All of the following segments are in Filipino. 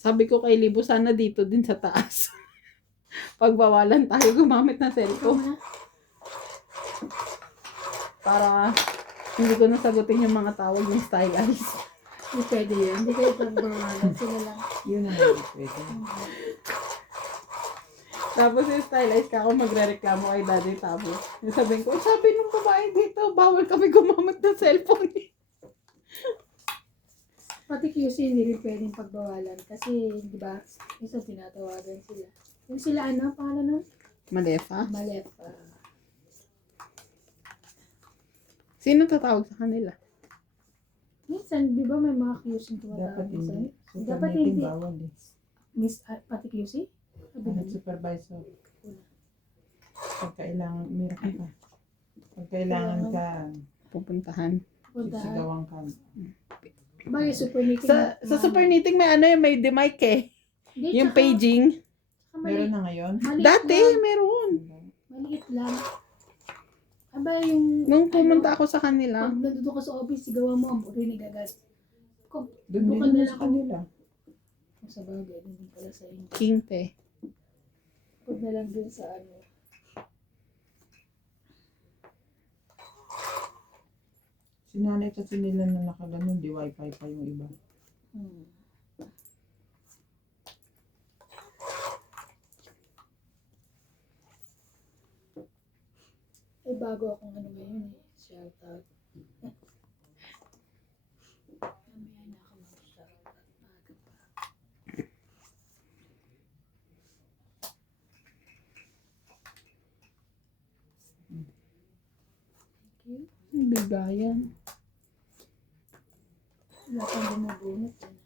Sabi ko kay Libo, sana dito din sa taas. Pagbawalan tayo gumamit ng cellphone. Para hindi ko nasagutin yung mga tawag ng stylist. Hindi pwede yun. Hindi kayo pagbawalan. Sila lang. Yun ang hindi pwede. Tapos yung stylist ka ako magre-reklamo kay Daddy Tabo. Yung sabihin ko, sabi nung babae dito, bawal kami gumamit ng cellphone. Pati QC hindi rin pwedeng pagbawalan. Kasi, di ba, minsan tinatawagan sila. Yung sila ano, pangalan nun? Malefa? Malepa. Sino tatawag sa kanila? Minsan, di ba may mga QC yung Dapat tumatawag minsan? hindi. Super Dapat meeting hindi. bawal eh. Pati QC? Kahit supervisor. Pag kailangan, meron ka. Pag kailangan ka, Pupuntahan. Puntahan. sisigawan ka. Bagay, super meeting. Sa super knitting may ano may demic eh. Hindi, Yung tsaka- paging. tsaka Meron na ngayon? maliit Dati, lang. meron. Maliit lang. Aba, yung... Nung pumunta ako sa kanila. Pag nandito ka sa office, sigawan mo, ang rinig agad. Doon din Bukod na naman lang sa kanila. Sa bagay, hindi pala sa inyo. King te. Pag na lang din sa ano. Sinanay kasi nila na nakaganon, di wifi pa yung iba. Eh, bago akong ano ngayon eh. Shout out. Mamaya na ako mag-shout out. Maaga pa. Thank you. Bigayan. Wala kang bumubunot eh.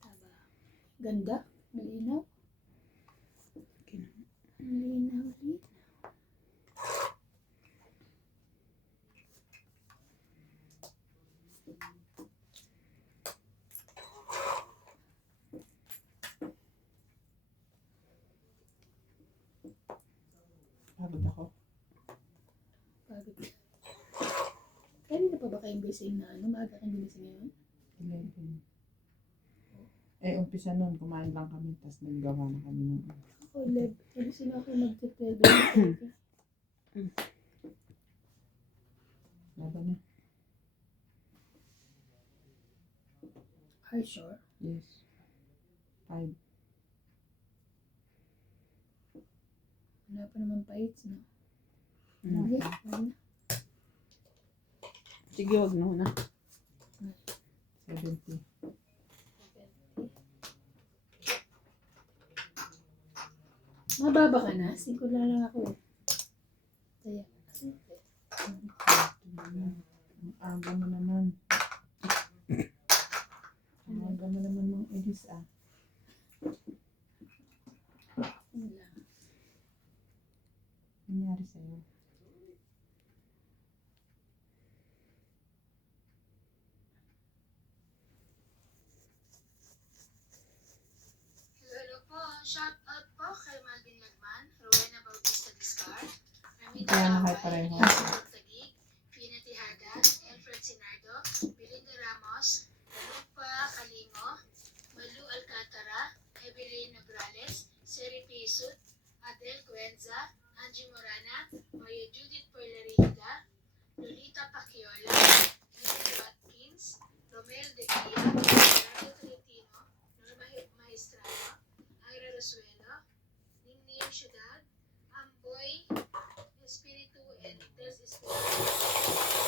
Taba. Ganda. Malinaw. Malinaw rin. Pagod ako. Pagod. Kanina pa ba kayong gising na ano? Maaga kayong gising ngayon? 11. Eh, umpisa nun, kumain lang kami, tapos naggawa na kami ng Ako, gising ako mag-12. laban na. Are you sure? Yes. 5. Wala pa naman paits, no? Mm. Sige, wala na. Sige, wag na una. 70. Mababa ka na? 5 na lang ako eh. Kaya, Ang aga mo naman. Ang aga mo naman mong Elise ah. wala. Nangyari sa'yo. Hello po. Shout out po kay Malvin Lagman, Rowena Bautista Discar, Ramita Kaya na kayo Away, pareho. Elizabeth Taguig, Pina Tijada, Alfred Sinardo, Belinda Ramos, Lupa Kalingo, Malu Alcantara, Evelyn Nograles, Seri Pisut, Adel Cuenza, Angie Morana, Maria Judith Perlariga, Lolita Paciola, Anthony Watkins, Romel De Guia, Fernando Tolentino, Norma Maestrado, Ira Rosuelo, Ningning Ciudad, Amboy, Espiritu, and Des Espiritu.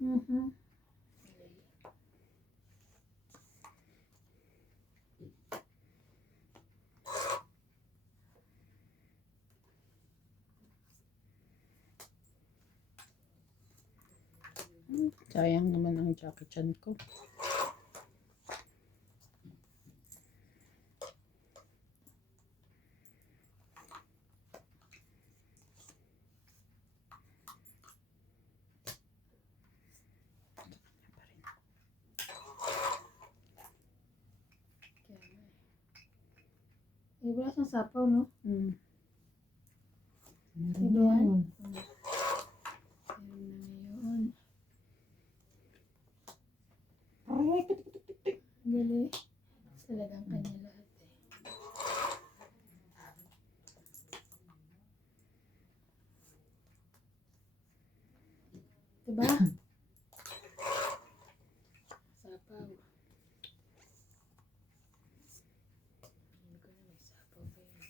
Mhm. Sayang naman ang Jackie Chan ko. Eh, wala siyang sapaw, no? Mm. Meron Diba na yan? yun. Meron na ngayon. Ay, tik, tik, tik, tik. Gali. Talagang kanya lahat eh. Diba? Sapaw. Hindi ko na may sapaw pa yun.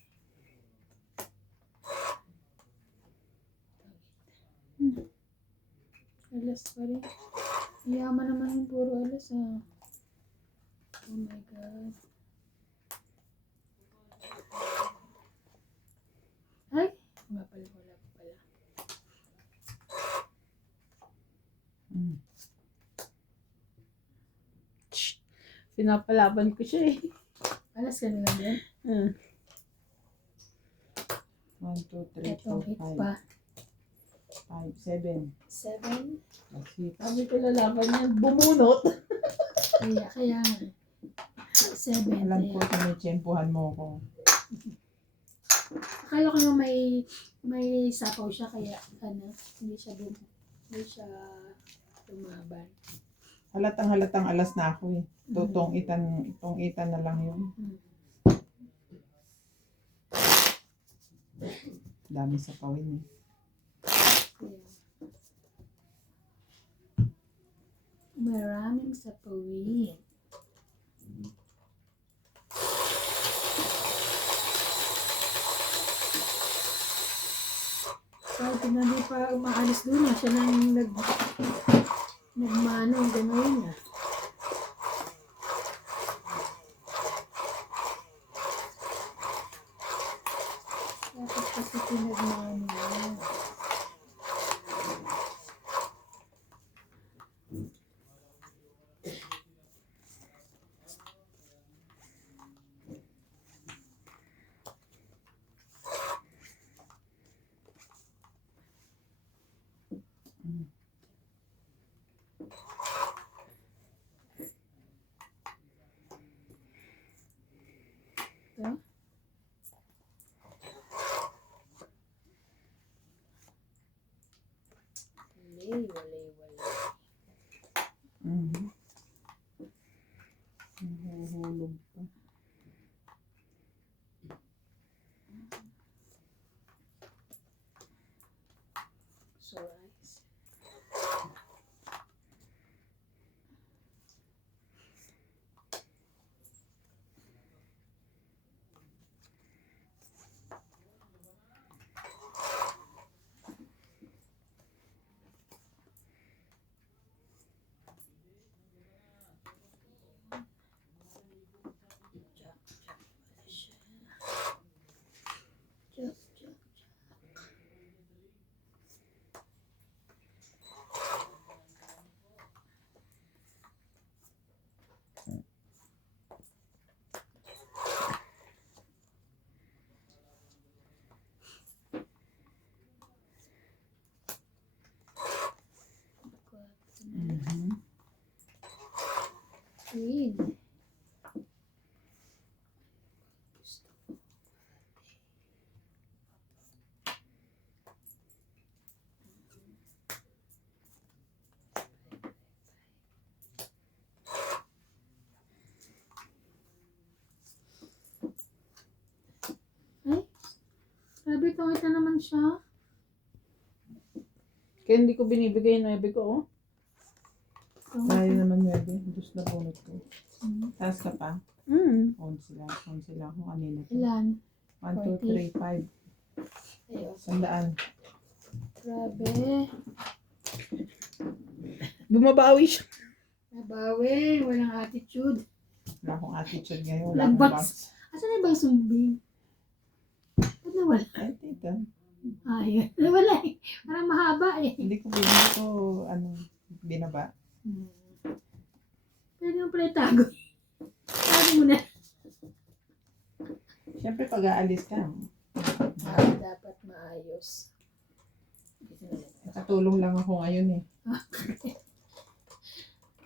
Alas pa rin. Yaman naman yung puro alas ah. Oh my God. Ay! Nga pala, wala pa pala. Mm. Pinapalaban ko siya eh. Alas ka na lang yan. 1, 2, 3, Itong 4, 8 pa. 5, 7. 7. Kasi, Sabi ko lalaban niya, bumunot. Kaya nga. 7. alam ko sinitsempuhan mo ko. Akala ko nung may sapaw siya kaya hindi siya lumaban. Halatang alas na ako eh. Itong itan na lang yun. Mm. Dami sa kawin eh. Kaya. Maraming sapawin. Kahit na di pa umaalis doon, siya nang nagmano hanggang ngayon na. Dapat kasi pinagmano niya. Ito. Walay. Mhm. Nahuhulog pa. So nice. pangit na naman siya. Kaya hindi ko binibigay yung 9 ko, oh. Tayo naman 9. Diyos na bunot ko. Hmm. Taas ka pa. Mm. On sila kung kanina. Ilan? 1, 2, 3, 5. Ayun. 100. Grabe. Bumabawi siya. Nabawi. Walang attitude. Wala akong attitude ngayon. Wala akong Nagbox. box. Asan na ba yung sumbing? Ba't nawala? Ay, tita. Ayun. Nawala eh. Parang mahaba eh. Hindi ko binaba. Hmm. Pwede mo pala itago. Tago mo na. Siyempre, pag aalis ka, Dapat maayos. nakatulong lang ako ngayon eh.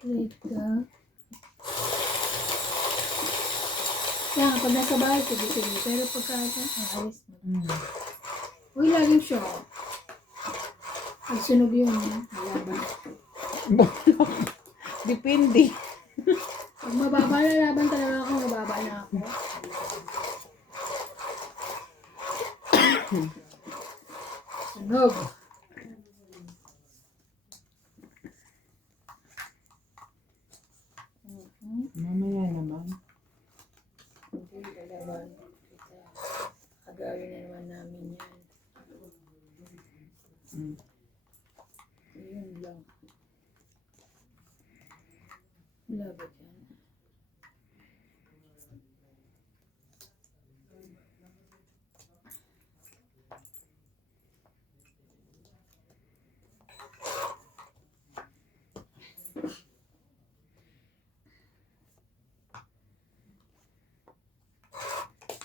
Wait ka. Kaya nga, pag nasa bahay, sige. Pero pagka ayos na. Mm. Uy, laging siya. Pag sunog yun, laban. Depende. Pag mababa na laban talaga ako, mababa na ako. Sunog. Mamaya naman. Hindi laban. Kagawin na naman namin yan. Mm. Yun lang. Wala ba dyan?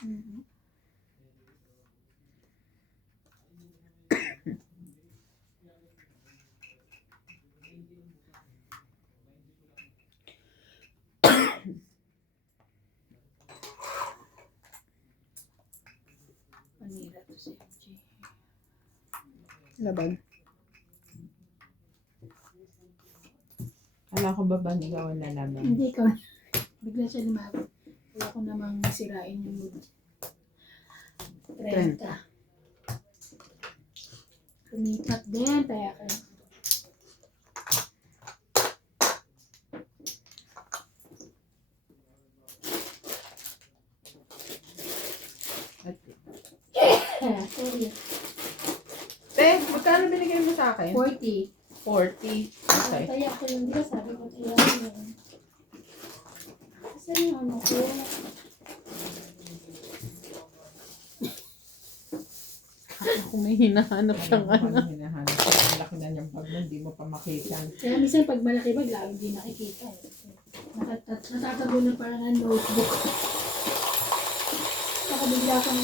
Mhm. Panira to si MJ. Laban. Kala ko ba ikaw ang lalaban? Hindi ikaw. Bigla siya lumaban. Wala ko namang sirain yung mood. 30. Kumikat din. Kaya kayo. Sorry. Te, magkano binigay mo sa akin? 40. 40. Okay. Kaya ko yung diba sabi ko kaya ko yun. Saan yung ano ko? Kung may hinahanap siyang Alam ano. mo, hinahanap ko. Ang laki na niyang bag mo, hindi mo pa makita. Kaya minsan pag malaki bag, lalo hindi nakikita eh. Natatago na parang ang notebook. Saka bigla kang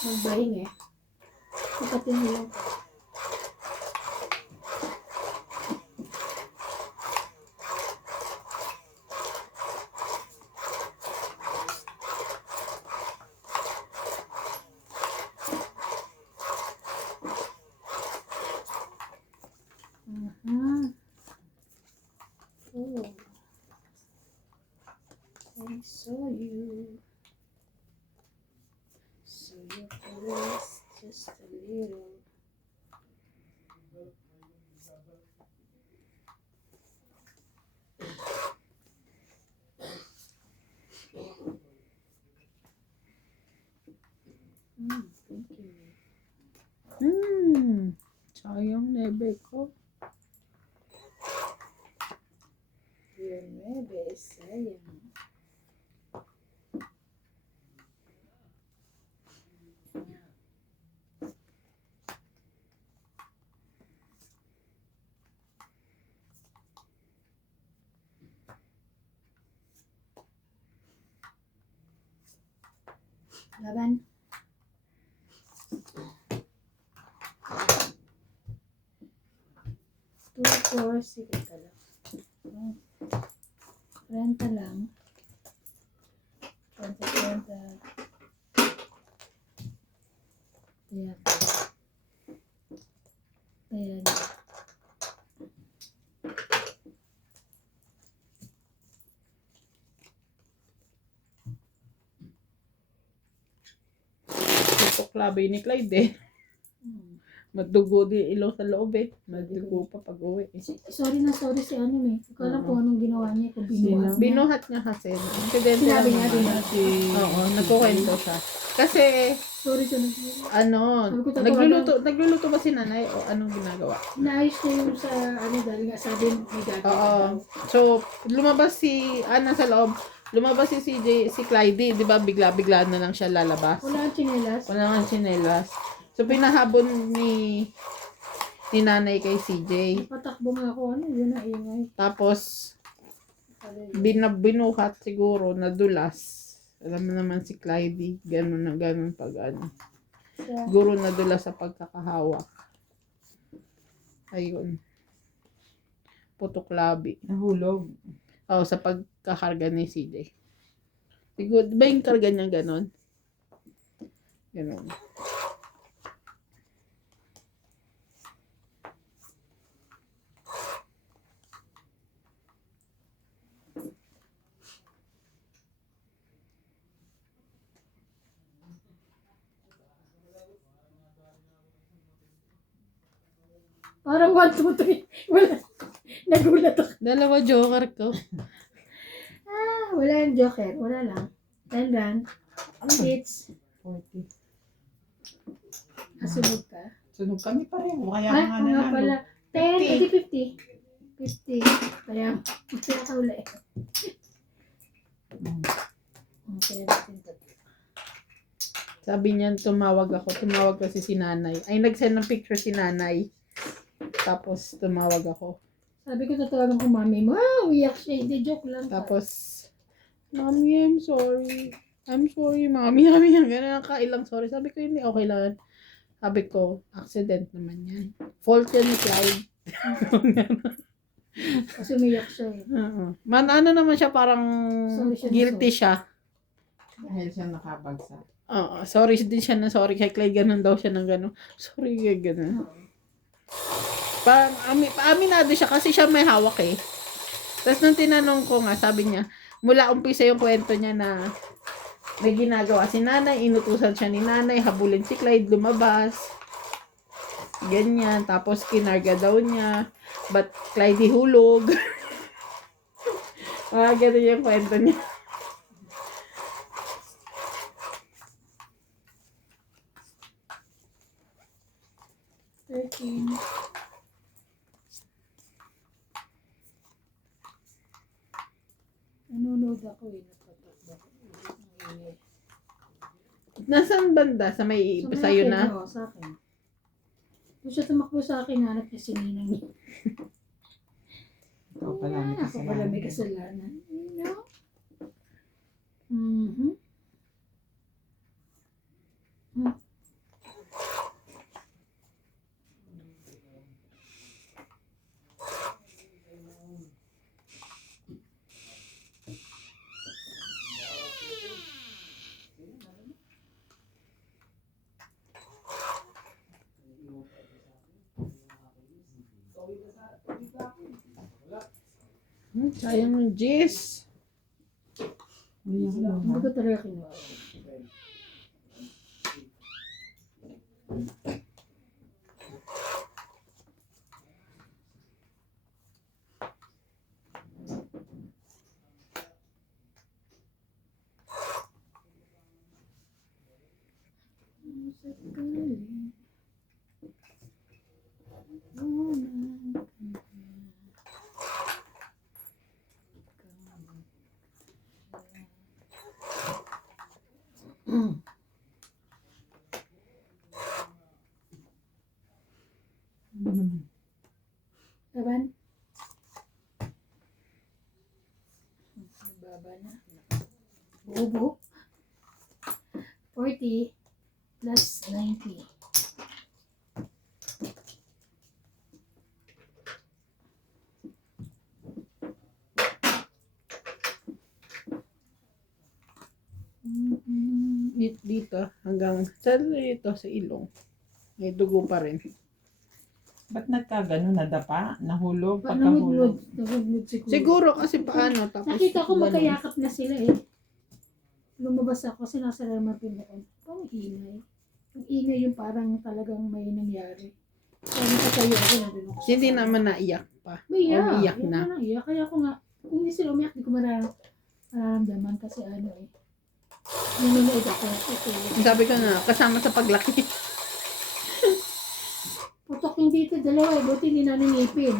magbahing eh. Pagkatin mo lang. Oh. I saw you. So your face just a little. Thank you. Sayang 9 ko. Your nueve is sayang. Laban. Two, four, sige ka lang. Renta lang. Renta. Ayan. putok labi ni Clyde eh. Madugo din ilong sa loob eh. Madugo pa pag uwi. Sorry na sorry si ano eh. Hindi ko alam kung anong ginawa niya. Kung binuhat niya. Binuhat niya kasi. Insidente Sinabi lang niya, naman. binuhat. Oo, nagkukwento siya. Kasi, Sorry siya. ano, Sabi ko, tatawagan. nagluluto ba si nanay o anong ginagawa? Naayos niya yung sa ano dahil nga sabi may gagawin Oo. daw. So, lumabas si Ana sa loob. Lumabas si CJ, si Clyde, di ba? Bigla-bigla na lang siya lalabas. Wala ang chinelas. Wala nga tsinelas. So, pinahabon ni nanay kay CJ. Patakbo nga ako. Ano yun na ingay. Tapos, binuhat siguro, nadulas. Alam mo naman si Clyde, ganun na ganun pag ano. Siguro nadulas sa pagkakahawak. Ayun. Putok labi. Nahulog. Oh, sa pagkakarga ni CJ. Siguro, di ba yung karga niya ganun? Ganun. Parang 1, 2, 3. Wala. Nagulat ako. Dalawa joker ko. Wala yung joker. Wala lang. 10 lang. It's 40. kasunod ka. Sunog kami pareho. Kaya Ay, nga nga nanalo. pala. 10, edi 50. 50. Kaya, mas pinakaula eh. Okay, natin to. Sabi niya, tumawag kasi si nanay. Ay, nag-send ng picture si nanay. Tapos, tumawag ako. Sabi ko tatawagan ko mami mo. Uyak siya. Hindi, joke lang. Tapos, Mami, I'm sorry. I'm sorry, Mami. Mami, ganun nakailang sorry. Sabi ko, hindi, okay lang. Sabi ko, accident naman yan. Fault yan ni Clyde. Kasi umiyak siya eh. Ano naman siya, parang Sorry siya na guilty siya. Dahil siya nakabagsak. Oo, sorry din siya na sorry kay Clyde. Ganun daw siya ng ganun. Sorry, ganun. Parang, aminado siya kasi siya may hawak eh. Tapos nung tinanong ko nga, sabi niya, mula umpisa yung kwento niya na may ginagawa si nanay, inutusan siya ni nanay, habulin si Clyde, lumabas. Ganyan. Tapos kinarga daw niya. But Clyde hulog. Ganun yung kwento niya. Nanonood ako eh. Napatakbo ako. Nasaan banda? Sa may sa'yo na? Oo, sa akin. Doon siya tumakbo sa akin, hanap niya si Ninang niya. Ikaw pala may Ako pala may kasalanan. kasalanan. You know? Mm-hmm. Sayang ng Jess. Hindi ko talaga kinuha. Laban? Baba na. Buo. 40 plus 90. Dito, hanggang sa dito, sa ilong. May dugo pa rin. Ba't nagkagano? Nadapa? Nahulog? Nahudlod. Pagkahulog? Nahudlod siguro. Siguro kasi paano. Tapos, Nakita ko ganun. magkayakap na sila eh. Lumabas ako kasi nasa Real Madrid ako. Pang hinay. niya yung parang talagang may nangyari. Kaya nakatayo ako, nandun ako sa Hindi kama. naman naiyak pa. Umiyak. O, umiyak Yan na. na iyak. Kaya ako nga, kung hindi sila umiyak, di ko mararamdaman kasi ano eh. Nanonood ako. Okay. Sabi ko na, kasama sa paglaki. Putok yung dito, dalawa eh. Buti hindi namin ngipin.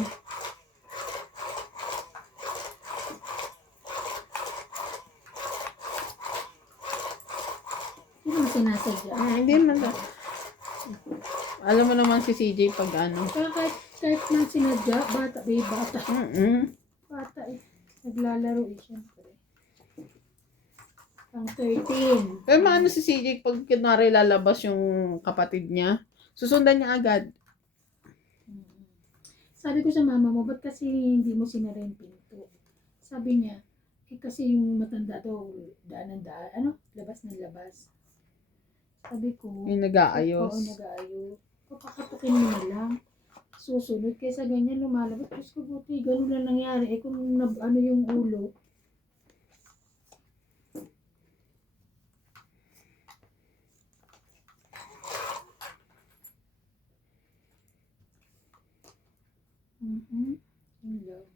Hindi naman sinasadya. Hindi man. Alam mo naman si CJ pag ano. Kaya kahit man sinadya, bata, bata. Bata eh. Naglalaro eh, syempre. Pang 13. Pero maano si CJ pag kunwari lalabas yung kapatid niya, susundan niya agad. Sabi ko sa mama mo, ba't kasi hindi mo sinara yung pinto? Sabi niya, eh kasi yung matanda daw, daan ng daan, ano? Labas ng labas. Sabi ko, Yung nag-aayos. oo, nag-aayos. Papakatukin mo na lang. Susunod, kaysa ganyan lumalabas. Diyos ko, buti, ganun lang nangyari. Eh kung ano yung ulo, yun lang.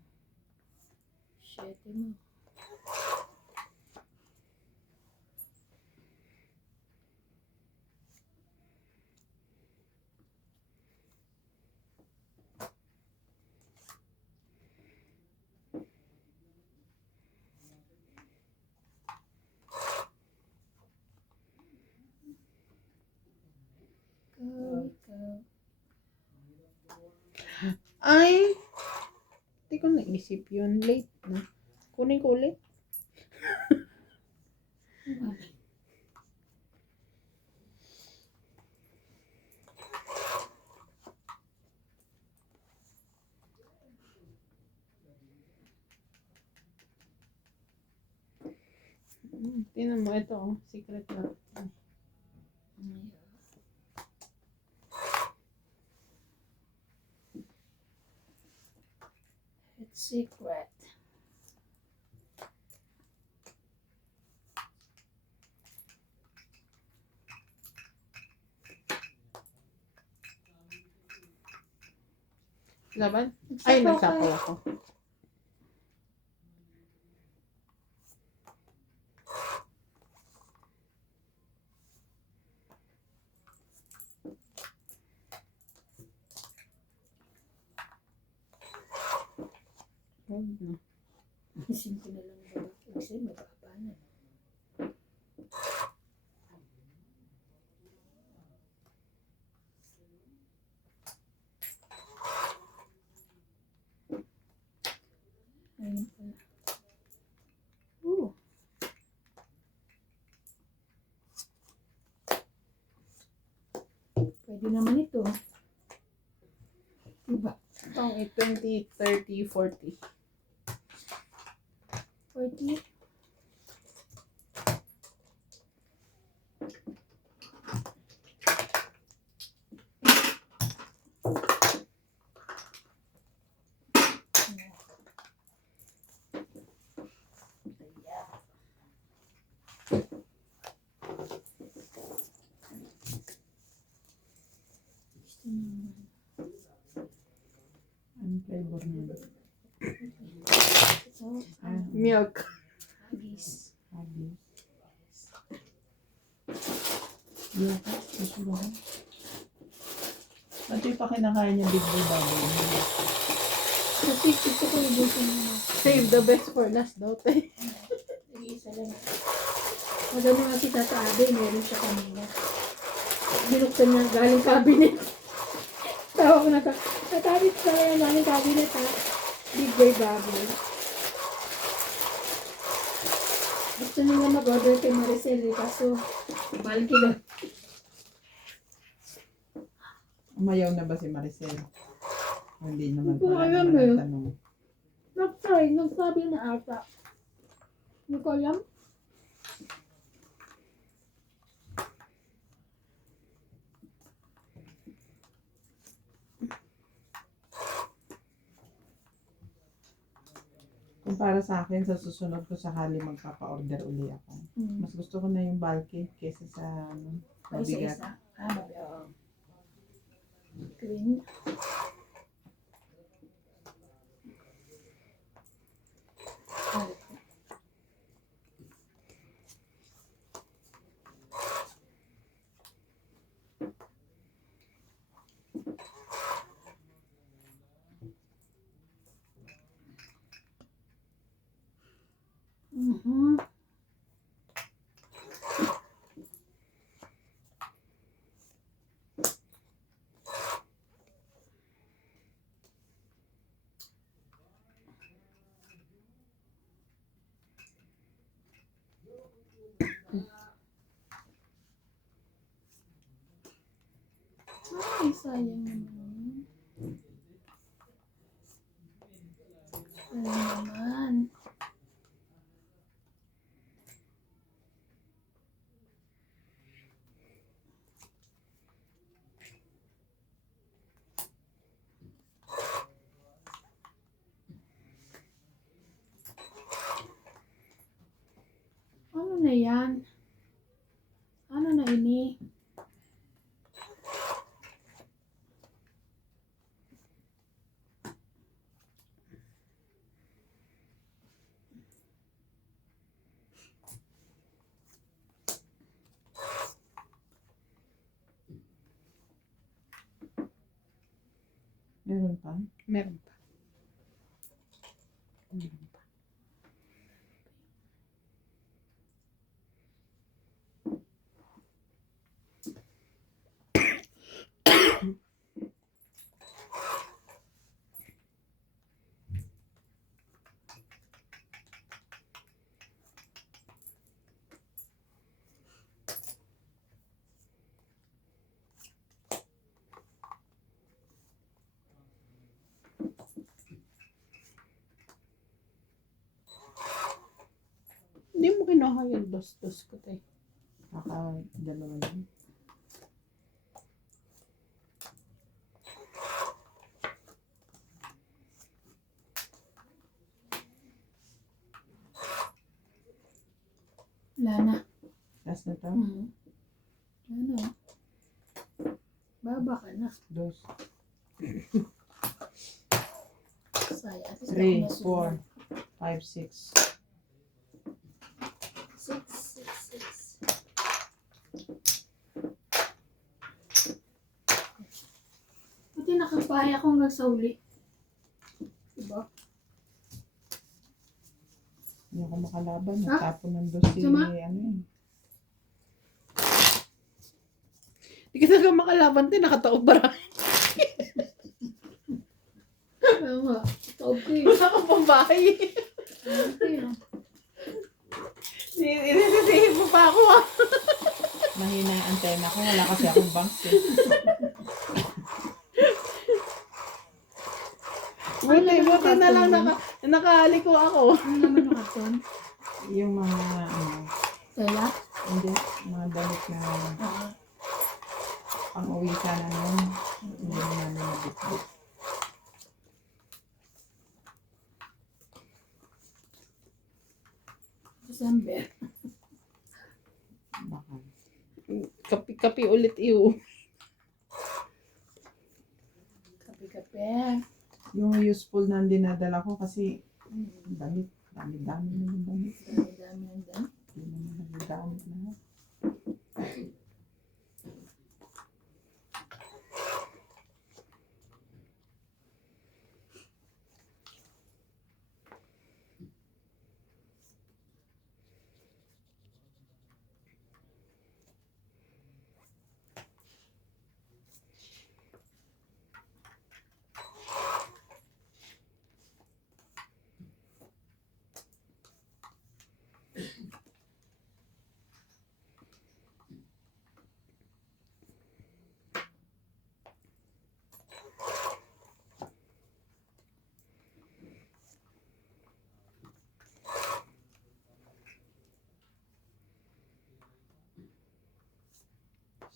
Siyete mo. Ikaw. Ay! Hindi ko naisip yun. Late na. Kunin ko ulit. Tingnan mo, ito oh. Secret na. It's secret. Laban? Ay, Nagsapaw nagsapaw ka. ako. Huwag na. Isin ko na lang ba? Kasi mababa na. Ayun pala. Pwede naman ito. Diba? Itong 20, 30, 40. 40. Ang flavor niya. Ito, Milk. hagis. Sabi. Yung kasurahan. Ito yung pa kinakain niya big boy baboy. Kasi ito ko ibusin mo. Save the best for last daw, te. Nag-iisa lang. Maganda nga si Tata Abe, meron siya kanina. Binuksan niya galing cabinet. Tawa ko na ta. Natabit pala yan galing cabinet ha. Big boy baboy. Gusto nila mag-order kay Maricel eh, kaso mahal kilo. Umayaw na ba si Maricel? O hindi naman Hindi ko pala alam naman eh. ang tanong. Nag-try, nagsabi na ata. Hindi ko alam. Kung para sa akin, sa susunod ko sakali magpapa-order uli ako. Mas gusto ko na yung bulky kaysa sa ano, mabigat. Isa-isa. Ah, mabi. Oo. Queen. Mhm. Ay, sayang naman. Sayang naman. Ano na yan? Ano na ini? Meron pa? Meron pa. Meron pa. Hindi mo kinuha yung dos-dos ko, te. Dalawa lang. Wala na. Last na to? Mhm. Ano? Baba ka na. Dos. Sayang. At least 3, ako 4, 5, 6. 6, 6, 6. Buti nakapaya ako hanggang sa uli. Diba? Hindi ako makalaban. Ha? Natapon ng dos si Sama? ano yun. Hindi ka talaga makalaban, te. Nakataob para. Tama. Taob ko eh. Wala kang pambahay. Ano ko yun? Inisisihin mo pa ako, ah. Mahina yung antena ko. Wala kasi akong bangs eh. Buti na lang nakaliko ako. Ano naman yung karton? Yung mga ano. Tela? Hindi. Mga damit na pang-uwi sana nun. Hindi na namin nabitbit. December. Baka. Kapi ulit, iyo. Kape-kape. Yung useful na dinadala ko kasi damit. Dami-dami na yung damit. Dami-dami ang dami. Hindi naman nagagamit na.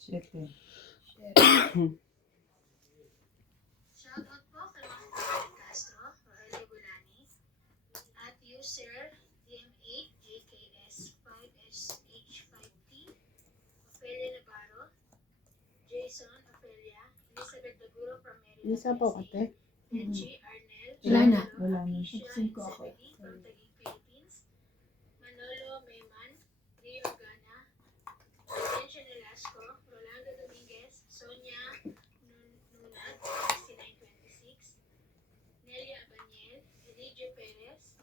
Siyete. Shoutout po kay Juan Carlos Castro, Rogelio Bulani, at user DM8AKS5SH5T, Ophelia Navarro, Jason Ophelia, Elizabeth Daguerre, Arturo from Maryland, Isa po, USA. ate. Enchi Arnel Wala na. Wala na. Nagsin ko ako. from Taguig, Philippines. Manolo Mayman, Rio Gana, Atencio Nolasco, Rolando Dominguez, Sonia Nunad, 6926, Nelia Abaniel, Eligio Perez,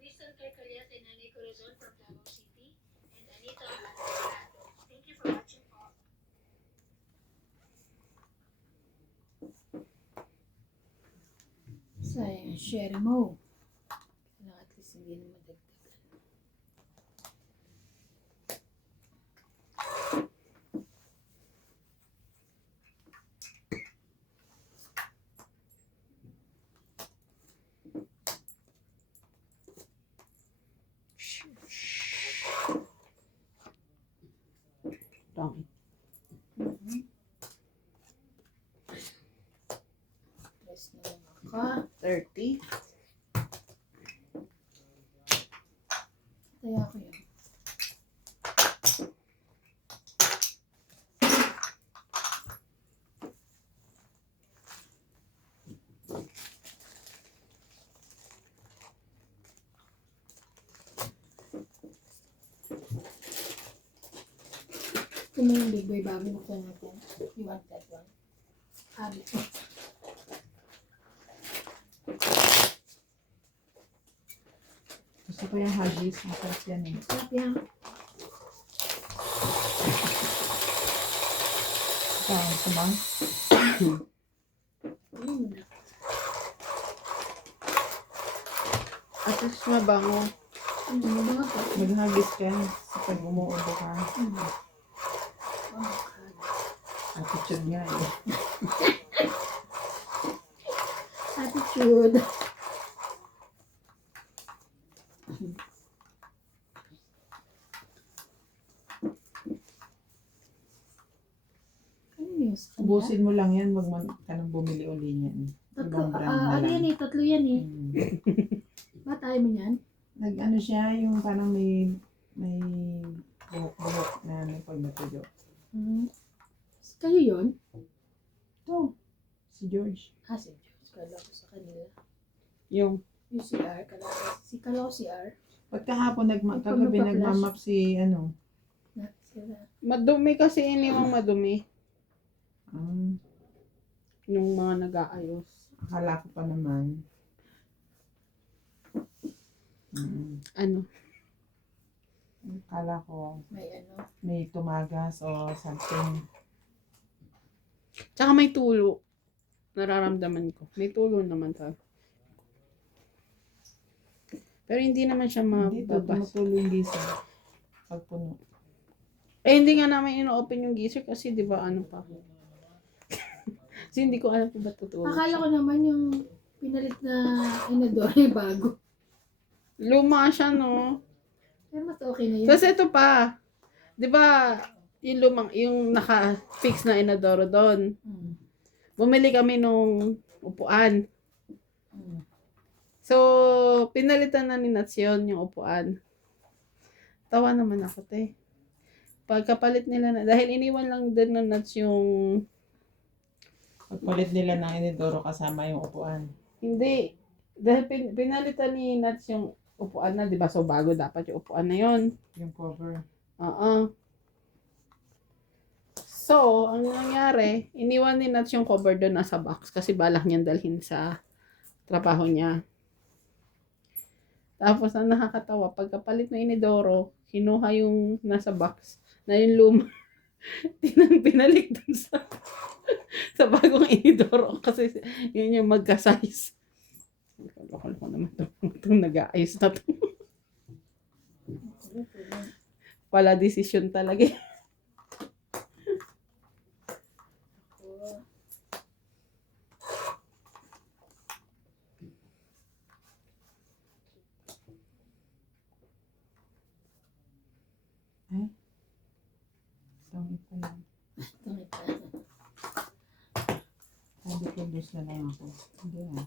Crystal Carcaliat and Nanay Corazon from Davao City, and Anita Alvarado. Thank you for watching po. Sayang, share mo. Kailangan at least hindi na madagdagan. Dami. Press na lang ako. 30. Kaya ko yun. Ito na yung big boy bago buksan natin. You want that one? Abi. Gusto ko yung Huggies. Masarap yan eh. Sarap yan. Ito, gusto mo? Ano mo na? At least mabango. Ano mo mga pa? Mag-Huggies ka sa pag umuubo ka. Oh, God. Attitude nga eh. Attitude. Ano yun? Ubusin mo lang yan. Wag mo ka nang bumili uli niyan. Tatlo. Ibang brand na Ano lang. yan eh? Tatlo yan eh. Mm. Ba tayo mo yan? Nag-ano siya, yung parang may buhok-buhok na may pagmatuyo. Kayo yun? Ito, si George. Ah, si George. Kala ko sa kanila. Yung Yung CR. Kala ko CR. Pagkahapon, Pag kagabi magpa-flash. nagmamap si, ano, Na, sila. madumi kasi iniwang madumi. um, Yung mga nag-aayos. akala ko pa naman. Ano? Akala ko May ano. may tumagas o something. Tsaka may tulo. Nararamdaman ko. May tulo naman sa. Pero hindi naman siya Hindi to, mababas. tumutuloy yung gising. Pag puno. Eh, hindi nga namin ino-open yung geyser kasi di ba ano pa. Kasi hindi ko alam kung ba't tutulog Akala siya. ko naman yung pinalit na inador ay bago. Luma siya, no? Pero mas okay na yun. Tapos ito pa. Di ba, yung lumang, yung naka-fix na inodoro doon. Mm. Bumili kami nung upuan. Mm. So, pinalitan na ni Nats yun, yung upuan. Tawa naman ako, te. Pagkapalit nila na, dahil iniwan lang din ng Nats yung, Pagpalit nila ng inidoro kasama yung upuan. hindi, dahil pinalitan ni Nats yung upuan na, di ba? So, bago dapat yung upuan na yun. Yung cover. Oo. So, ang nangyari, iniwan ni Nats yung cover doon nasa box kasi balak niyang dalhin sa trabaho niya. Tapos, ang nakakatawa, pagkapalit ng inidoro, kinuha yung nasa box na yung luma. Pinalik dun sa bagong inidoro kasi yun yung magka-size. Loko-loko naman itong nag-aayos na to. Pala desisyon talaga. Tangit pa yan. Tangit pa. Sabi ko, dos na lang ako. Hindi ah.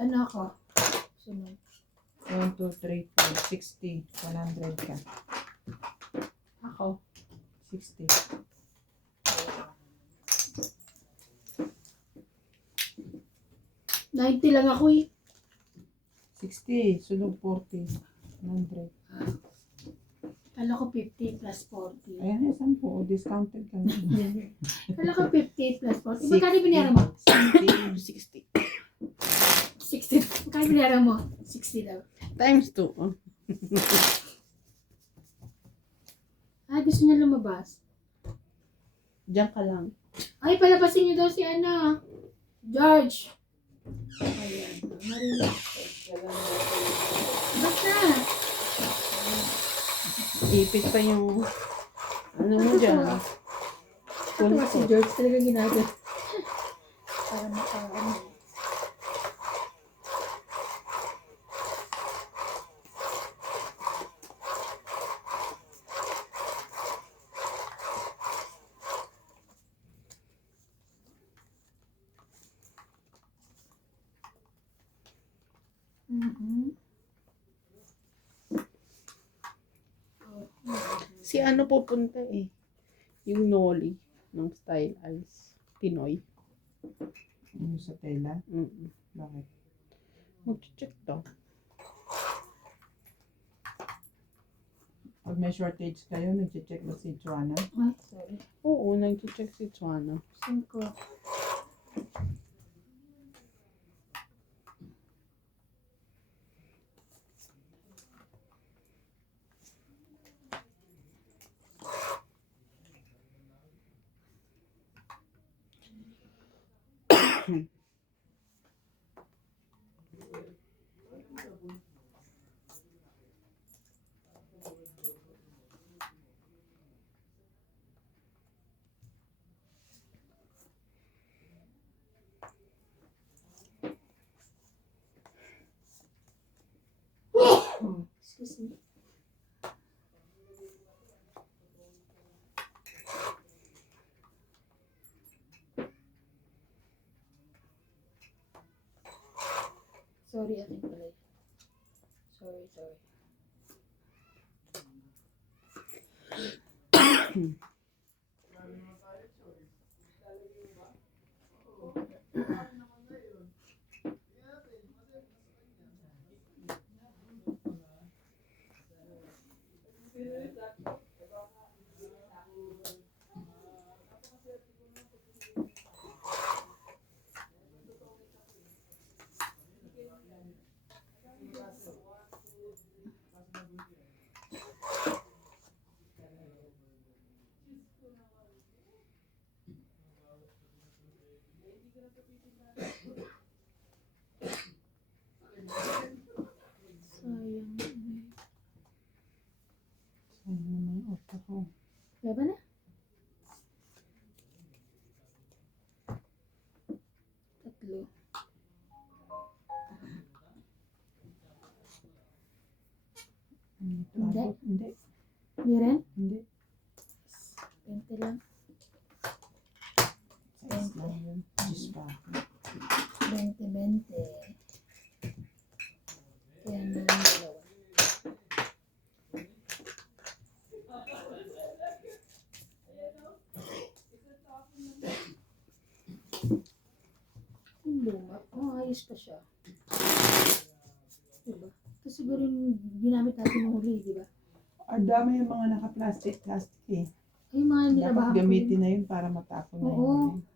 Ano ako? Sunod. 1, 2, 3, 4, 60. 100 ka. Ako. 60. 90 lang ako eh. 60, sunog 40. 100. Kala ko 50 plus 40. Ayan, 10. Discounted ka na. Kala ko 50 plus 40. Magkano binayaran mo? 60. 60. Magkano binayaran mo? 60 daw. Times 2. Oh. Gusto niya lumabas. Diyan ka lang. Ay, palabasin niyo daw si George. Ayan. Marila. Basta. Ipit pa yung ano mo dyan. Katuwa si George talaga ginagawa. Para makaano. Si ano pupunta eh. Yung Noli ng Style Eyes. Pinoy. Yung sa tela. Mm-mm. Bakit? Mag-check daw. Pag may shortage kayo, nag-check ba si Joanna? Ay, sorry. Oo, nag-check si Chuana. 5. Excuse me. Sorry, akin pala. Sorry. Sayang. Sayang naman yung off ko. Laban na? Tatlo. Hindi. Hindi. Hindi rin? Hindi. 20 lang. Size lang yun. Diyos pa. 20. Kaya na lang dalawa. Yung luma. Ayos pa siya. Diba? Ito siguro yung ginamit natin ng huli, diba? Ang dami yung mga naka-plastic eh. Ay, mga Dapat nilabahan ko gamitin yun. na yun para matapon na Oo. yun.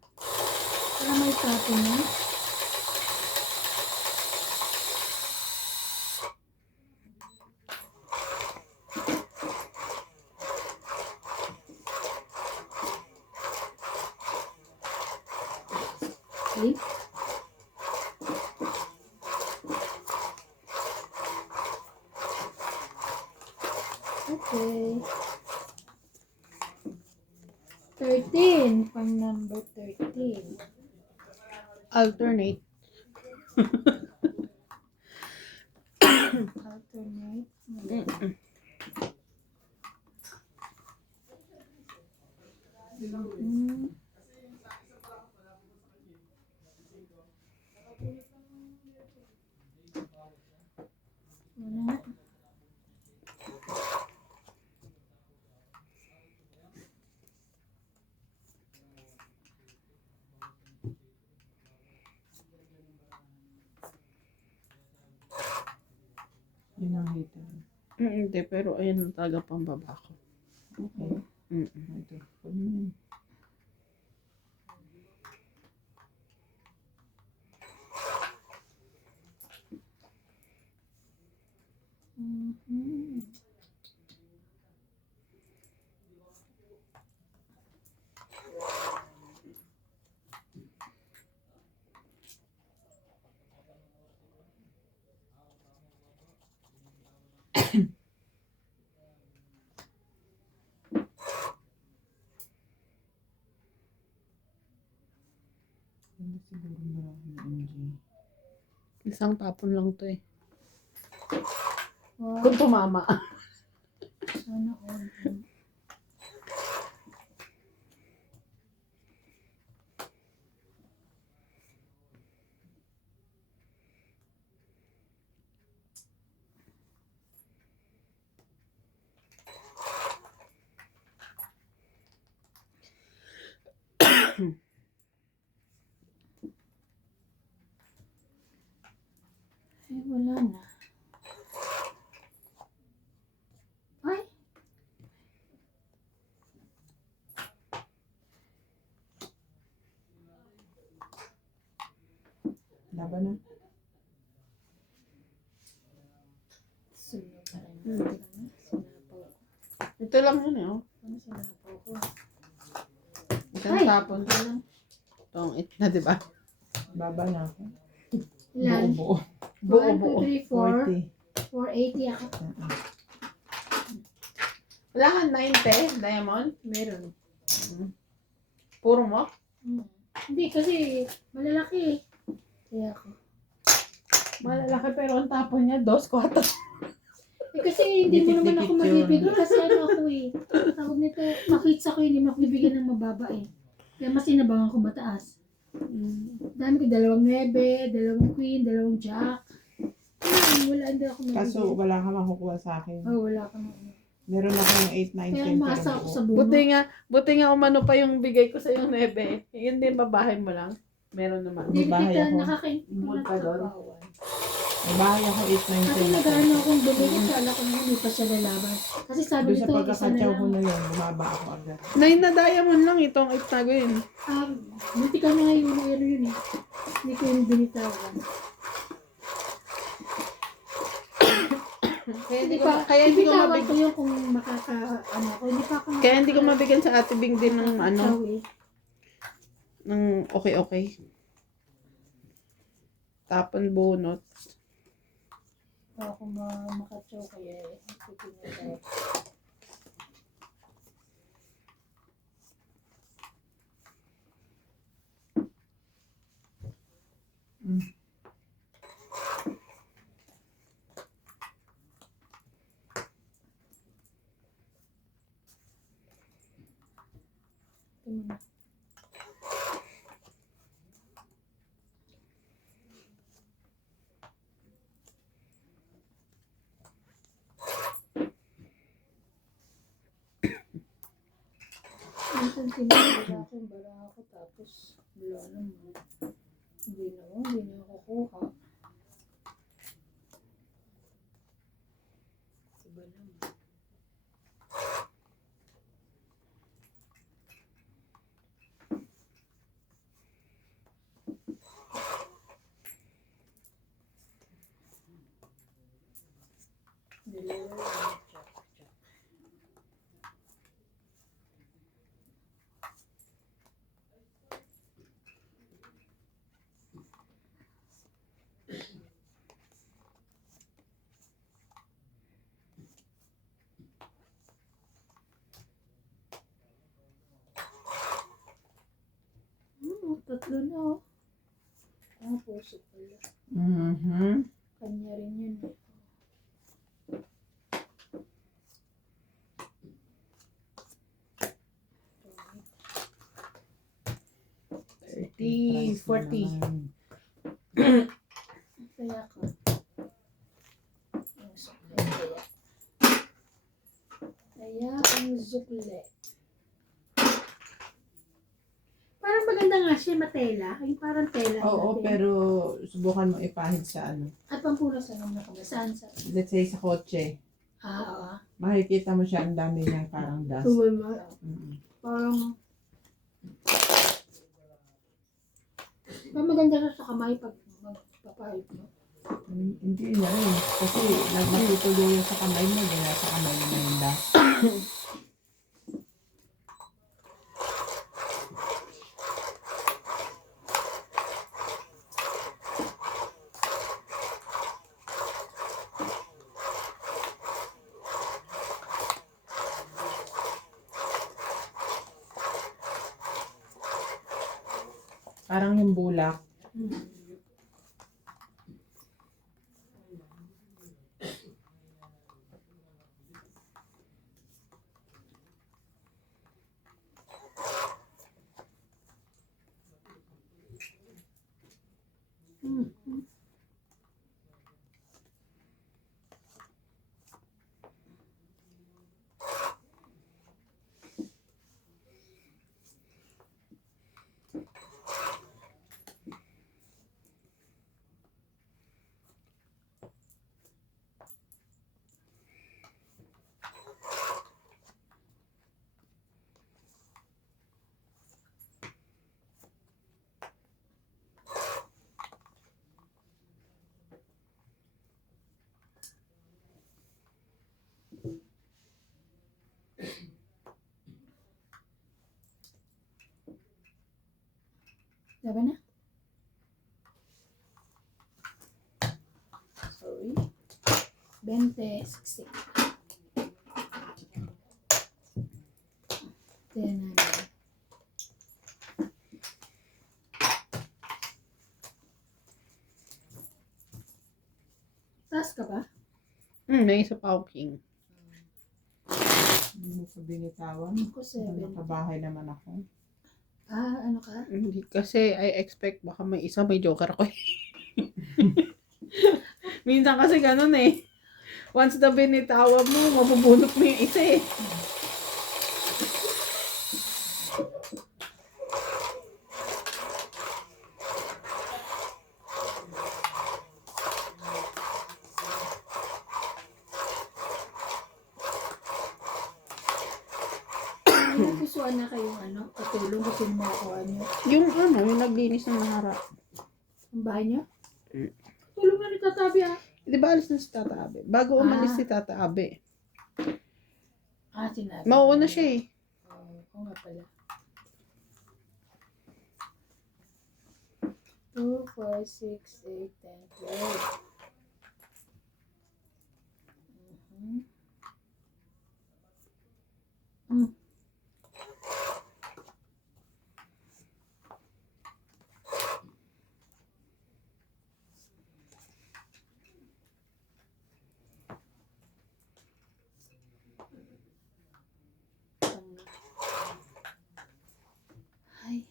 Para may tapon na. Okay. Okay. 13. Pang number 13. Alternate. Alternate. Mm-mm. Hmm. Wala. Hindi, pero ayun ang talaga pambaba ko. Okay. Ito. Kunin mo yun. Mhm. Hindi siguro marami MJ. Isang tapon lang to eh. Wow, Kung tumama. sana all. Ay, wala na. Ay, Laban na. sunod na rin. Sinapaw. Ito lang yun eh. Oh. Ano sinapaw ko? Isang Ay! tapon ko lang. Itong it na, di ba? Baba na ako. Ilan? Buo-buo. 1, Buo-buo. 2, 3, 4. 40. 480 ako. Wala nga 90, diamond. Meron. Puro mo? Hindi kasi malalaki eh. Kaya ako. Malalaki pero ang tapon niya, 2-4. Eh kasi hindi mo naman ako Dikit-dikit magbibigay yun. kasi ano ako eh. Tawag nito, makits ako hindi mo ako bibigyan ng mababa eh. Kaya mas inabangan ko mataas. Dami ko 2 9, 2 queen, 2 jack. Wala hindi ako mabibigyan. Kaso wala ka makukuha sa akin. Oh, wala ka na. Meron akong 8, 9, 10. Kaya umasa ako sa buno. Buti nga umano pa yung bigay ko sa yung 9. Yun din, babahay mo lang. Meron naman. Hindi bahay kita ako. Involved ka doon? May bahay ako 8, 9, 10. Kasi nag-ano akong bumili, kala ko na hindi pa siya lalaban. Kasi sabi Doon sa nito, isa na pagkakatsaw ko lang. na yun, bumaba ako agad. 9 na diamond lang itong itago yun. Buti ka na nga yun, yun eh. Hindi ko yung binitawan. Kaya hindi ko Bitawan mabigyan. ko yun kung ano ako. Hindi pa ako Kaya hindi ko mabigyan sa Ate Bing din ng ano, nakakatsaw eh. ng okay. Tapon bunot. Para ako makatsaw kaya eh. Pipinatay. Tingnan mo. Minsan sinabila ako, bara ako, tapos wala naman. Hindi na ako kuha. Iba naman. Dalawa lang, tsak. Tatlo na oh. Puso pala. Kanya rin yun eh. Price 40. Kaya ka. Ang sukle kaya. Kaya ang sukle. Parang maganda nga siya, matela. Yung parang tela. Oo, natin. pero subukan mo ipahid sa ano. At pampunas na naman ako. Saan sa? Let's say sa kotse. Oo. Makikita mo siya, ang dami niyang parang dust. Tumulma. Mm. Parang, maganda na sa kamay pag magpapahit mo. Hindi na rin. Kasi nagmatutuloy yung sa kamay mo, gina sa kamay mo na yung dust. Parang yung bulak. Diba na? Sorry. 20, 60. Tignan namin. Taas ka ba? May isa pa ako, King. Hindi mo pa binitawan. Ako 7. Nakabahay naman ako. Ano ka? Hindi, kasi I expect baka may isa, may joker ako eh. Minsan kasi ganun eh. Once na binitawan mo, mabubunot mo yung isa eh. Nagustuhan na kayong katulong kasi makakuha niyo. Yung naglinis ng naharap. Ang bahay niyo? Mm. Tulong na ni Tatabi Di ba alis na si Tata Abe? Bago umalis si Tata Abe. sinabi. Mauuna siya eh. Oo nga pala. 2, 4, 6, 8, 10, 12. Ay.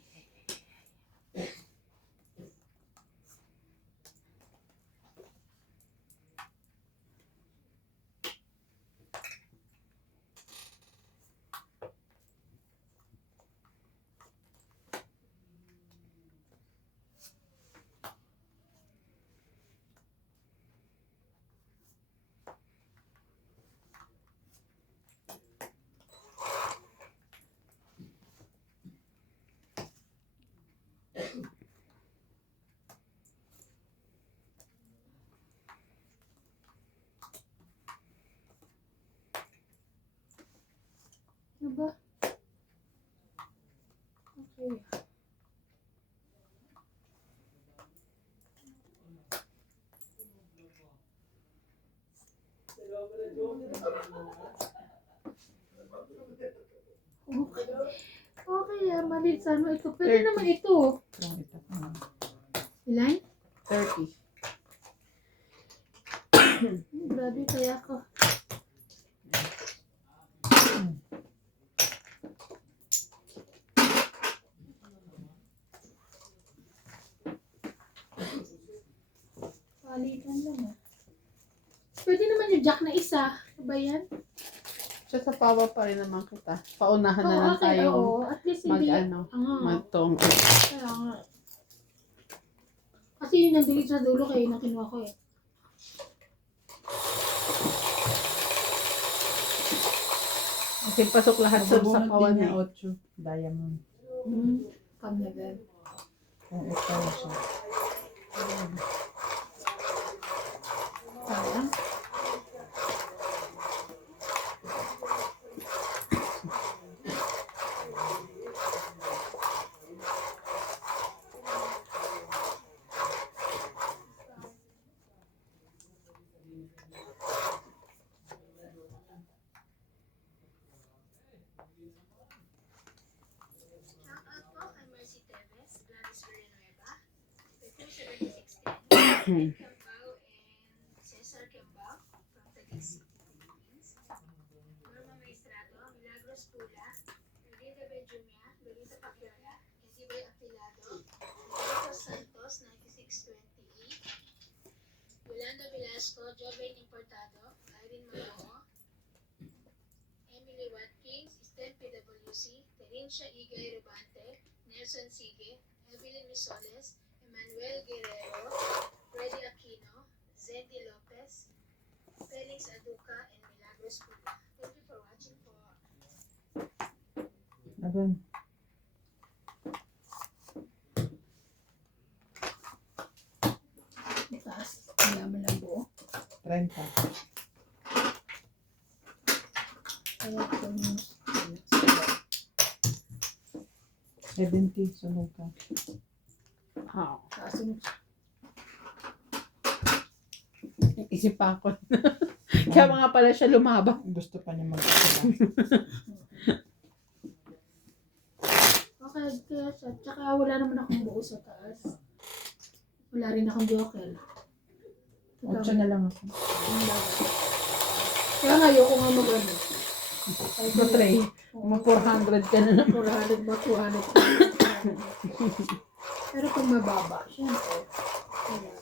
Ano ba? Okay. Okay, maliit sana ito. Pwede 30. naman ito. Yung ito pa. Ilan? 30. Grabe kaya ko. Palitan lang Pwede naman yung jack na isa. Ano ba yan? Siya sa pawa pa rin naman kita. Paunahan na Oo, lang okay, tayo oo. At least hindi. magtong. Kaya nga. Kasi yun nandito sa dulo kayo na kinuha ko eh. Kasi pasok lahat sa Mabubunot kawan din eh. niya 8. Diamond. Pag nagal. Kung ito siya. Sayang. Shout out po kay Mercy Teves, Gladys Villanueva, Peku 7610, Cambao, and Cesar Cambao from Taguig City, Philippines. Norma Maestrado, Milagros Pula, Melinda Benjumia, Lolita Pacquiao, Edibay Apilado, Roberto Santos 9628, Yolanda Velasco, Joven Importado, Irene Malongo, Emily Watkins, Stem PWC, Terencia Igay Rubante, Nelson Sige, Evelyn Misoles, Emmanuel Guerrero, Freddy Aquino, Zendi Lopez, Felix Aduca, and Milagros Pula. Thank you for watching po. Aban. Taas. Mayaman lang buo. 30. Kaya kung 70. Sunod ka. Ah, kasunod siya. isip pa ako. Kaya mga pala siya lumabang. Gusto pa niya magkakita. Okay, kaya siya. Tsaka wala naman akong buo sa taas. Wala rin akong joker. 8 na lang ako. Kaya nga ayoko nga mag-ano. Matray. Mga 400 ka na naman. 400 ba? 200. Pero kung mababa, syempre. Kaya.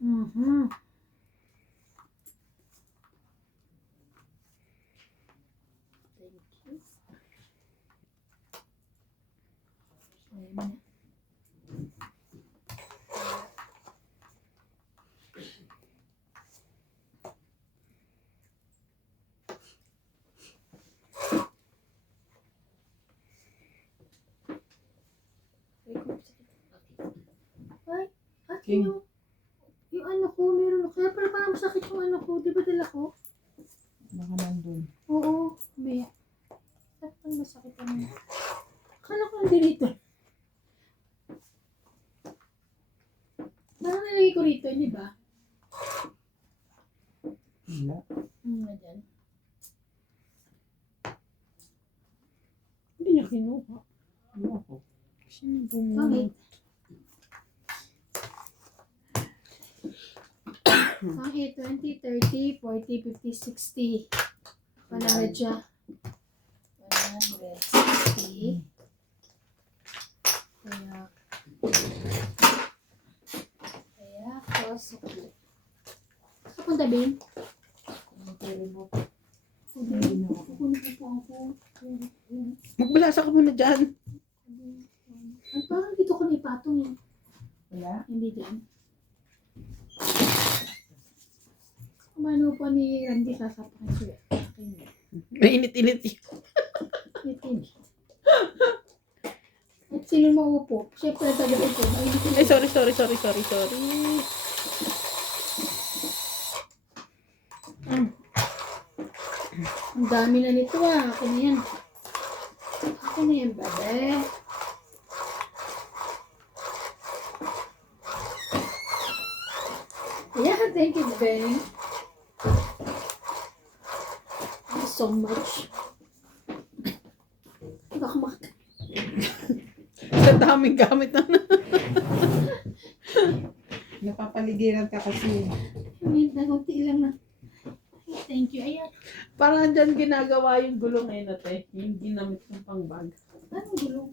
Mm-hmm. Thank you. Ayan na. Ay, at King. yung ano ko, meron ako. Kaya pala parang masakit yung ano ko. Di ba dala ko? Baka nandun. Oo, may. Parang masakit ang... Akala ko nandito. Parang nalagay ko rito, di ba? Wala. Nga dyan. Hindi niya kinuha. Ano ako? Sino bumili? Pangit. Pangit, 20, 30, 40, 50, 60. 100 siya. 160. Kaya, sukli. Kapunta, Bing? Kukunin po ako. Magbulasa ka muna dyan. Ay, parang dito ko na ipatong yan. Wala? Hindi dyan. Kumano po ni Randy sasapakan siya. Mainit-init yun. Itin. At sino maupo? Siyempre, taga-upo. Ay, sorry. Ang dami na nito ah. Akin na yan. Akin na yan, babe. Yeah, thank you, babe. Thank you so much. Baka Sa daming gamit na. Napapaligiran ka kasi. Kunti lang na. Thank you. Ayan. Parang dyan ginagawa yung gulong ngayon natin. Yung ginamit ng pang-bag. Anong gulong?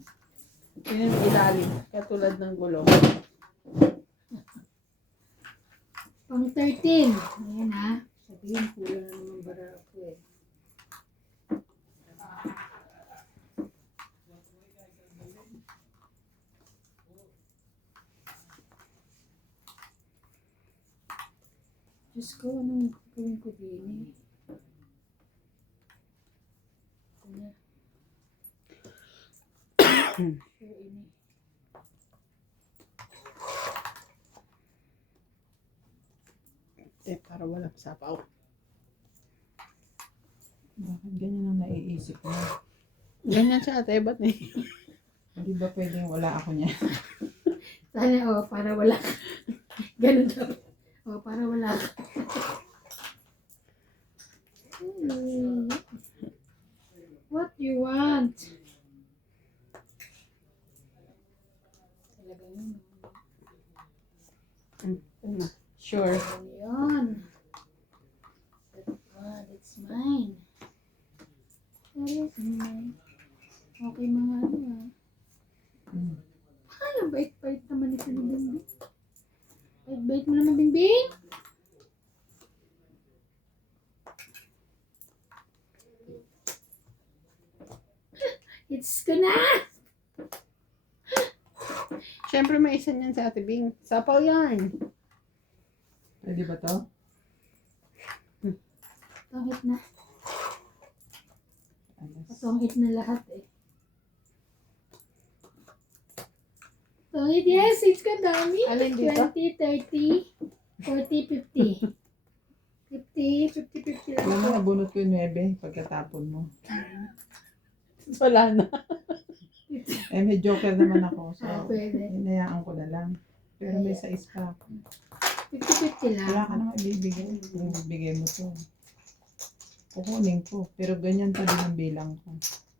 Yun yung ilalim. Katulad ng gulong. Pang 13. Ayan ha. Sabihin, kulang na naman bara ako eh. Diyos ko, anong gawin ko din eh. Ayan. Sure, ini. Para walang sapaw. Bakit ganyan ang naiisip mo? Ganyan siya ate, ba't eh? Hindi ba pwedeng wala ako niya? Sana, para wala ka. Ganun daw. Para wala ka. What you want? Talaga yun. Sure. Yun. That's mine. That is mine. Okay, mga ano ah. Ay, ang bait-bait naman ito ni Bingbing. Bait-bait mo naman, Bingbing. It's ko na! Siyempre may isa niyan sa ate Bing. Sapaw yan. Pwede ba to? Patongit na. Alas. Patongit na lahat eh. Patongit, yes! It's ka dami. Alin dito? 20, 30, 40, 50. 50 lang Alam mo, po. nabunot ko yung 9 pagkatapon mo. Wala na. Eh, may joker naman ako. So, Pwede. hinayaan ko na lang. Pero may size pa ako. 50-50 lang. Wala ka naman ibibigay. Kung bibigay mo to. Kukunin ko. Pero ganyan pa din ang bilang ko.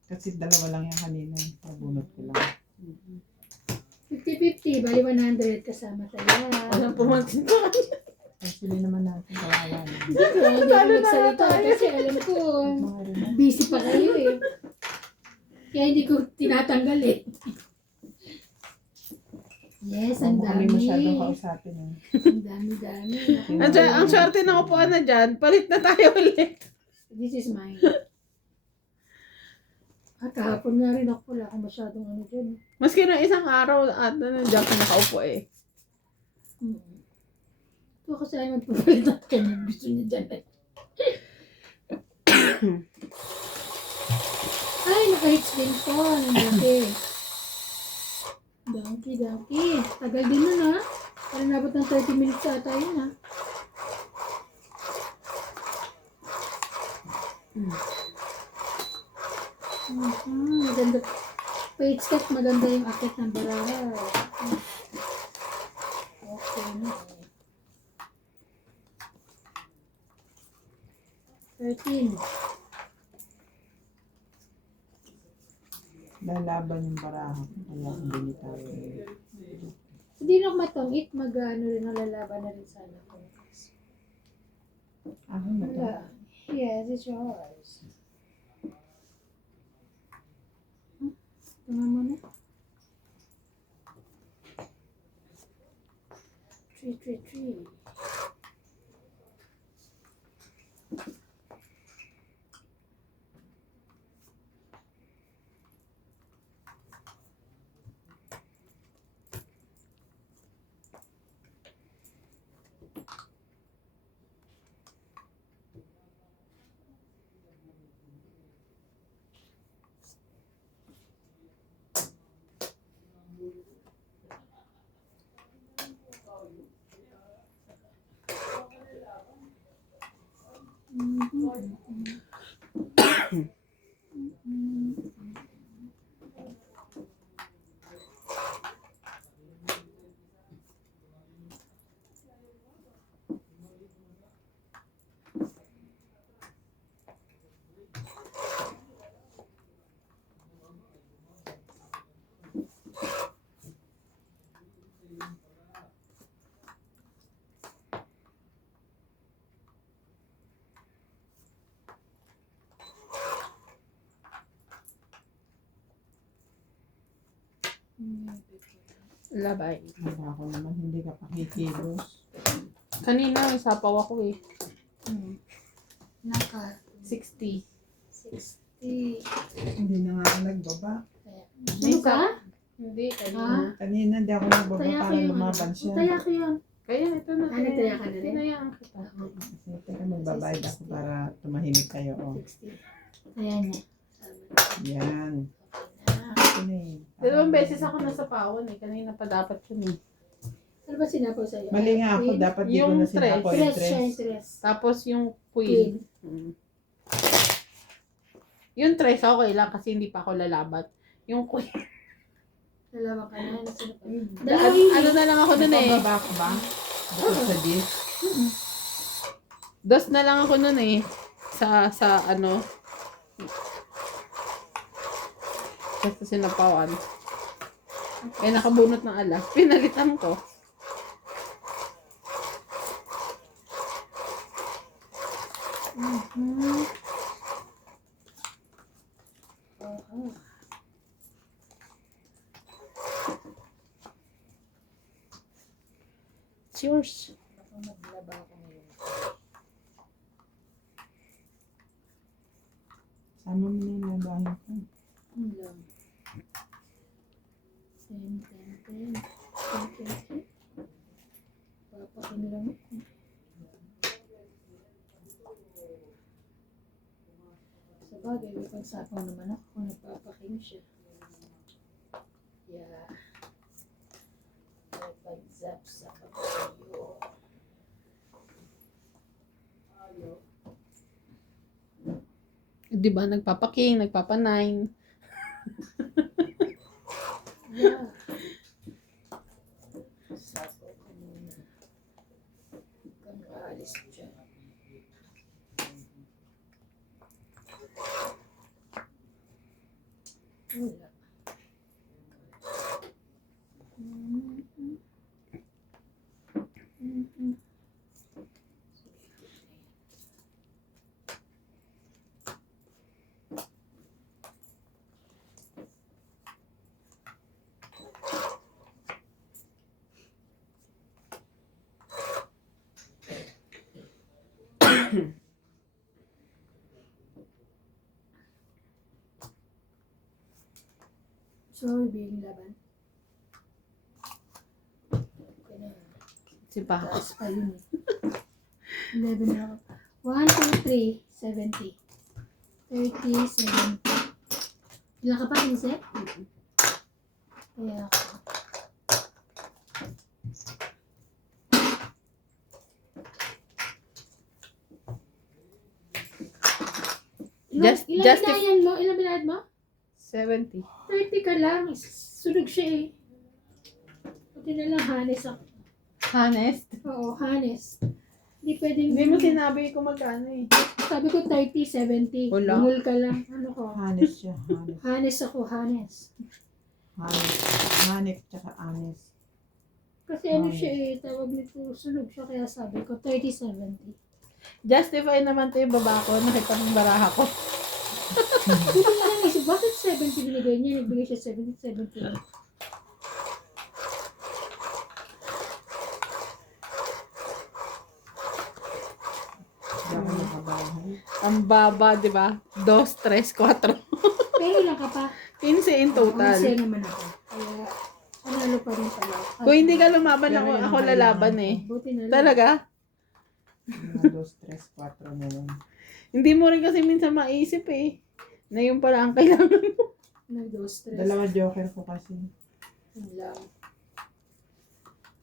Kasi dalawa lang yung kanina. Pabunot ko lang. 50-50, bali 100 kasama tayo. Walang pumansin ko. Actually naman natin kawawa na. Hindi ako magsalita kasi alam ko, Mga rin. busy pa kayo eh. Kaya hindi ko tinatanggal eh. Yes, ang Kami dami. masyadong kausapin eh. Ang dami-dami. Ang swerte na upuan na dyan. Palit na tayo ulit. This is mine. At kahapon nga rin ako, wala akong masyadong ano dyan. Maski na isang araw at nandiyan ka nakaupo eh. Ito kasi ay magpapalit ng kanyang gusto niya dyan eh. Ay, naka-hits din po. Donkey. Donkey. Tagal din nun ha. Parang nabot ng 30 minutes ata yun ha. Maganda. Page cut, maganda yung akit ng baraha. Okay na. 13. Lalaban yung baraha. Kaya hindi tayo. Hindi na ako matongit, mag-ano rin, lalaban na rin sana ko. Ako na to. Wala. Yes, it's yours. Tama mo na. 3. Labay. Ako naman hindi ka pakikilos. Kanina, may sapaw ako eh. Naka 60. 60. Hindi na nga ako nagbaba. Ano ka? Hindi, Ha? kanina. Kanina hindi ako nagbaba Taya ko para yung lumaban siya. Taya ko yun. Kaya ito na. Ano, taya ka na rin? Tinayaan kita. Kasi teka, magbabayad ako para tumahimik kayo. Oh. 60. Ayan niya. Yan. Ito na eh. 2 beses ako nasa pawan eh. Kanina pa dapat yun eh. Ano ba sinapaw sa'yo? Mali nga ako, Queen? dapat di ko Yung na sinapo yung Tres siya, yung tres. tres. Tapos yung Queen. queen. Yung 3 okay lang kasi hindi pa ako lalabat. Yung queen. Nalaman ka na. Ano sinapaw? Ano, Dalawa yun ano na lang ako nun eh. Pababa ko ba? Bukod sa dis. Dos na lang ako nun eh. Sa ano. Sa sinapawan. Eh nakabunot ng ala. Pinalitan ko. It's yours. Sama mo na yung labahin ko. Ano lang. 10, 10, 10. 10, 10, 10. Papakin lang ako. Sa bagay, may pagsapaw naman ako kung nagpapakin siya. Yeah. May pag-zap sa kapayo. Di ba? Nagpapaking, nagpapanine. Yeah. Sapaw ko muna. Kang aalis dyan. Wala. Sorry, being laban. Okay na. Si pa. Taas pa yun eh. 11 na ako. 1, 2, 3, 70. 30, 70. Ilan ka pa, 15? Kaya ako. Ilan Justif- binayan mo? Ilan binayad mo? 70. 30 ka lang. Sunog siya eh. Buti na lang, hanes ako. Honest? Oo, hanes. Hindi pwedeng... Hindi mo sinabi kung magkano eh. Sabi ko 30, 70. Wala. Bungol ka lang. Ano ko? Hanes siya. Hanes. Hanes ako, hanes. Hanes. Hanek tsaka anes. Kasi ano siya eh, tawag nito, sunog siya. Kaya sabi ko 30, 70. Justify naman to yung baba ko. Nakita mong baraha ko. Buti na lang isip, bakit 70 binigay niya? Nagbigay siya 70, 70. Hindi ako nakabahay. Ang baba, di ba? 2, 3, 4. Pero ilang ka pa? 15 in total. Kasi naman ako. Kaya, panalo pa rin pala. Kung hindi ka lumaban, Pero ako, yun ako ang lalaban kailangan eh. Buti na lang. Talaga? Mga 2, 3, 4 na yun. Hindi mo rin kasi minsan maisip eh. Na yun pala ang kailangan mo. Nag-2, 3. Dalawa joker ko kasi. Yun lang.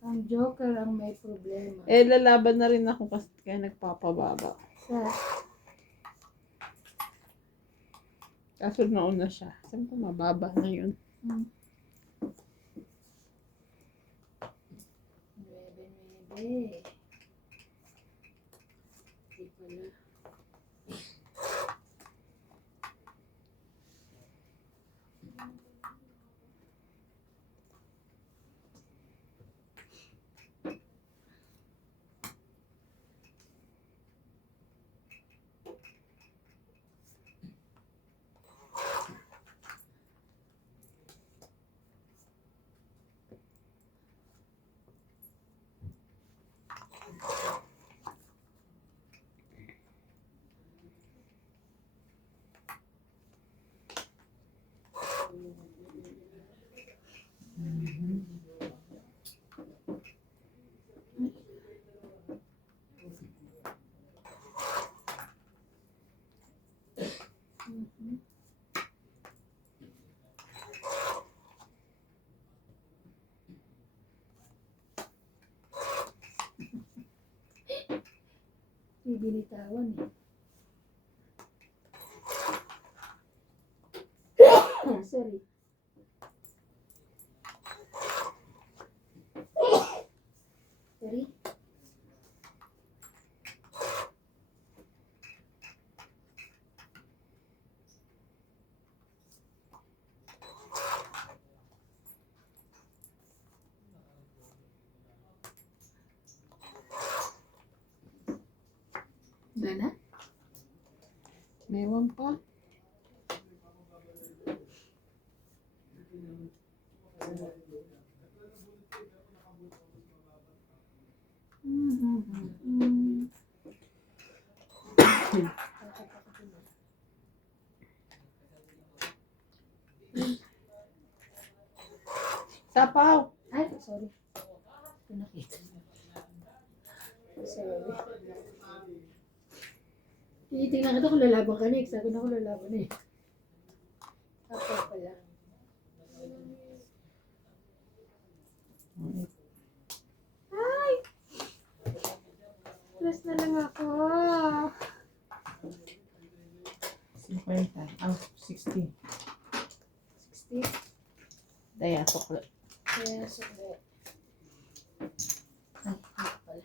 Ang Joker ang may problema. Eh, lalaban na rin ako kasi kaya nagpapababa. Sa, Kaso nauna siya. Siyempre mababa na yun. 9. Di pala. binitawan eh. Sorry. Sorry. Gana? Meron pa. Sapaw. Ay, sorry. Pinakita. Sorry. Tinitingnan kita kung lalaban ka next. Sabi na ako lalaban eh. Ako pala. Ay! Plus na lang ako. 50. 60. 60. Daya, sukle. Kaya sukle. Ay, ako pala.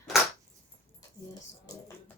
Kaya sukle.